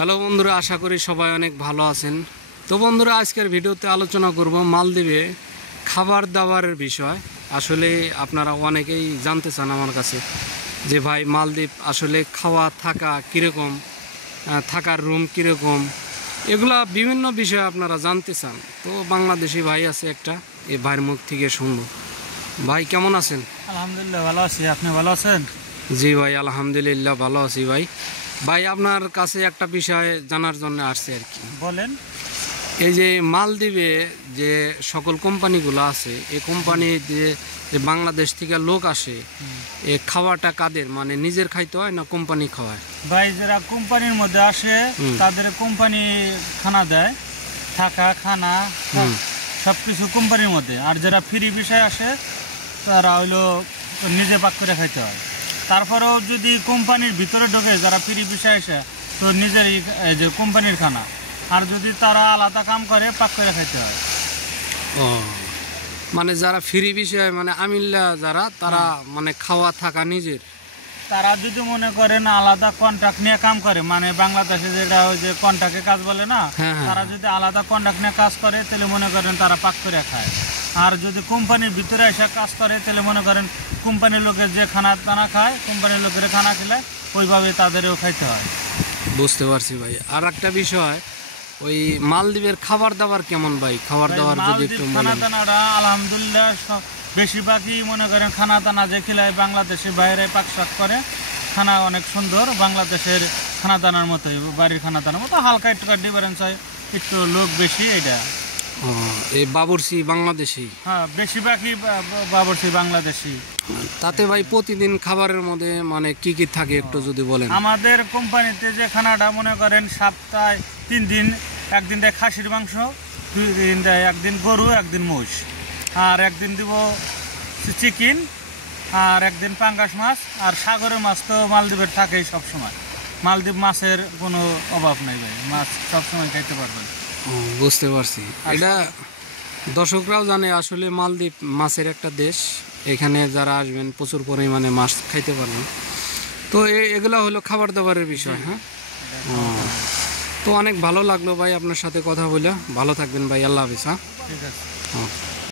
Hello বন্ধুরা, আশা করি সবাই অনেক ভালো আছেন। তো বন্ধুরা, আজকের ভিডিওতে আলোচনা করব মালদ্বীপে খাবার দাবারের বিষয়। আসলে আপনারা অনেকেই জানতে চান আমার কাছে যে ভাই মালদ্বীপ আসলে খাওয়া থাকা কীরকম, থাকার রুম কীরকম, এগুলা বিভিন্ন বিষয় আপনারা জানতে চান। তো বাংলাদেশি ভাই আছে একটা, এই ভাইয়ের মুখ থেকে শুনবো। ভাই কেমন আছেন? আলহামদুলিল্লাহ ভালো আছি, আপনি ভালো আছেন? জি ভাই, আলহামদুলিল্লাহ ভালো আছি ভাই। ভাই আপনার কাছে একটা বিষয় জানার জন্য আসছে আর কি। বলেন। এই যে মালদ্বীপে যে সকল কোম্পানিগুলো আছে, এই কোম্পানি যে বাংলাদেশ থেকে লোক আসে, এই খাওয়াটা কাদের, মানে নিজের খাইতে হয় না কোম্পানি খাওয়ায়? ভাই যারা কোম্পানির মধ্যে আসে তাদের কোম্পানি খানা দেয়, থাকা খানা সব কিছু কোম্পানির মধ্যে। আর যারা ফ্রি বিষয় আসে তারা হইলো নিজে পাক করে খাইতে হয়। তারপরেও যদি কোম্পানির ভিতরে ঢোকে যারা ফ্রি বিষয় আসে, তো নিজেরই যে কোম্পানির খানা। আর যদি তারা আলাদা কাম করে পাক করে খাইতে হয়। ও, মানে যারা ফ্রি বিষয় মানে আমিল্লা যারা, তারা মানে খাওয়া থাকা নিজের। তারা যদি মনে করেন আলাদা কন্ট্রাক্ট নিয়ে কাম করে, মানে বাংলাদেশে যেটা ওই যে কন্ট্রাক্টের কাজ বলে না, তারা যদি আলাদা কন্ট্রাক্ট নিয়ে কাজ করে তাহলে মনে করেন তারা পাক করে খায়। আর যদি কোম্পানির ভিতরে এসে কাজ করে তাহলে মনে করেন কোম্পানির লোকের যে খানা দানা খায়, কোম্পানির লোকের খানা খেলে ওইভাবে তাদেরও খাইতে হয়। বুঝতে পারছি ভাই। আর একটা বিষয়, ওই মালদ্বীপের খাবার দাবার কেমন ভাই? খাবার দাবার যদি একটু খানা বলেন। দানাটা আলহামদুলিল্লাহ বেশিরভাগই মনে করেন খানা দানা যে খেলায় বাংলাদেশের বাইরে পাক শাক করে খানা অনেক সুন্দর। বাংলাদেশের খানা দানার মতোই, বাড়ির খানা দানার মতো, হালকা একটু ডিফারেন্স হয়, একটু লোক বেশি। এটা এই বাবুর্চি বাংলাদেশি? হ্যাঁ, বেশিরভাগই বাবুর্চি বাংলাদেশি। তাতে ভাই প্রতিদিন খাবারের মধ্যে মানে কি কি থাকে একটু যদি বলেন। আমাদের কোম্পানিতে যে খানাটা মনে করেন সপ্তাহে 3 দিন, একদিন দেয় খাসির মাংস, 2 দিন দেয় একদিন গরু, একদিন মোষ, আর একদিন দিব চিকেন, আর একদিন পাঙ্গাস মাছ। আর সাগরের মাছ তো মালদ্বীপের থাকেই সবসময়। মালদ্বীপ মাছের কোনো অভাব নেই ভাই, মাছ সবসময় খাইতে পারবেন। বুঝতে পারছি। এটা দর্শকরাও জানে আসলে মালদ্বীপ মাছের একটা দেশ। এখানে যারা আসবেন প্রচুর পরিমাণে মাছ খাইতে পারবেন। তো এগুলো হলো খাবার দাবারের বিষয়। হ্যাঁ, তো অনেক ভালো লাগলো ভাই আপনার সাথে কথা বলে। ভালো থাকবেন ভাই, আল্লাহ হাফিজ। হ্যাঁ, ঠিক আছে।